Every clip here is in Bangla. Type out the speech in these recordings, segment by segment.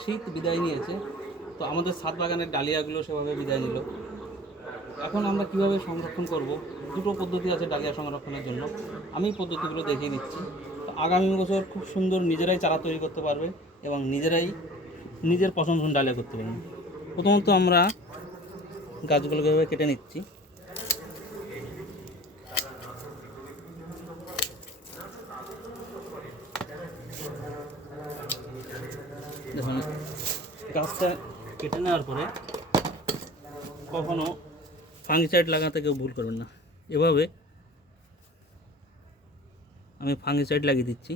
শীত বিদায় নিয়েছে, তো আমাদের ছাদ বাগানের ডালিয়াগুলো সেভাবে বিদায় নিল। এখন আমরা কিভাবে সংরক্ষণ করব, দুটো পদ্ধতি আছে ডালিয়া সংরক্ষণের জন্য, আমি পদ্ধতিগুলো দেখিয়ে দিচ্ছি। তো আগামী বছর খুব সুন্দর নিজেরাই চারা তৈরি করতে পারবে এবং নিজেরাই নিজের পছন্দ ডালিয়া করতে পারবে। প্রথমত আমরা গাছগুলোকে এভাবে কেটে নিচ্ছি। দেখুন, গাছটা কেটে নেওয়ার পরে কখনো ফাঙ্গিসাইড লাগাতে কেউ ভুল করবেন না। এভাবে আমি ফাঙ্গিসাইড লাগিয়ে দিচ্ছি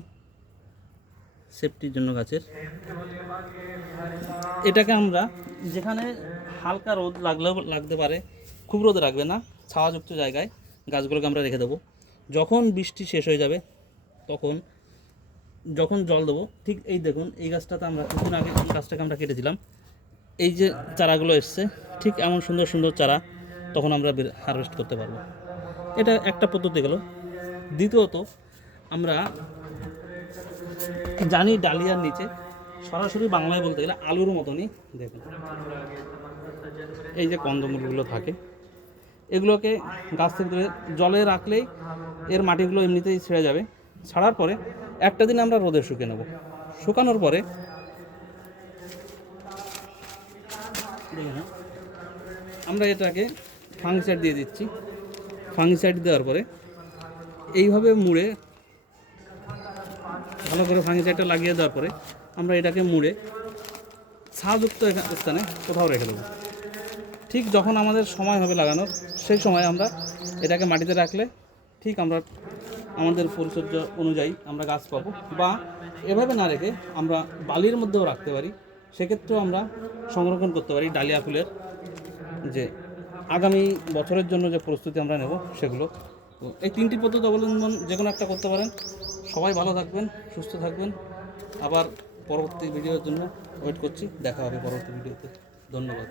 সেফটির জন্য গাছের। এটাকে আমরা যেখানে হালকা রোদ লাগতে পারে, খুব রোদে রাখবে না, ছাওয়াযুক্ত জায়গায় গাছগুলোকে আমরা রেখে দেবো। যখন বৃষ্টি শেষ হয়ে যাবে যখন জল দেবো, ঠিক এই দেখুন, এই গাছটাতে আমরা কিছুদিন আগে গাছটাকে আমরা কেটেছিলাম, এই যে চারাগুলো এসছে, ঠিক এমন সুন্দর সুন্দর চারা তখন আমরা হারভেস্ট করতে পারবো। এটা একটা পদ্ধতি গেল। দ্বিতীয়ত, আমরা জানি ডালিয়ার নিচে সরাসরি বাংলায় বলতে গেলে আলুর মতনই দেখুন এই যে কন্দমূলগুলো থাকে, এগুলোকে গাছ থেকে জলে রাখলেই এর মাটিগুলো এমনিতেই ছেড়ে যাবে। ছাড়ার পরে একটা দিন আমরা রোদে শুকিয়ে নেব। শুকানোর পরে আমরা এটাকে ফাঙ্গিসাইড দিয়ে দিচ্ছি। ফাঙ্গিসাইড দেওয়ার পরে এইভাবে মুড়ে ভালো করে ফাঙ্গিসাইডটা লাগিয়ে দেওয়ার পরে আমরা এটাকে মুড়ে ছায়াযুক্ত স্থানে কোথাও রেখে দেবো। ঠিক যখন আমাদের সময় হবে লাগানোর, সেই সময় আমরা এটাকে মাটিতে রাখলে ঠিক আমরা আমাদের পরিচর্যা অনুযায়ী আমরা গাছ পাবো। বা এভাবে না রেখে আমরা বালির মধ্যেও রাখতে পারি, সেক্ষেত্রেও আমরা সংরক্ষণ করতে পারি ডালিয়া ফুলের যে আগামী বছরের জন্য যে প্রস্তুতি আমরা নেব সেগুলো। তো এই তিনটি পদ্ধতি অবলম্বন যে কোনো একটা করতে পারেন। সবাই ভালো থাকবেন, সুস্থ থাকবেন। আবার পরবর্তী ভিডিওর জন্য ওয়েট করছি, দেখা হবে পরবর্তী ভিডিওতে। ধন্যবাদ।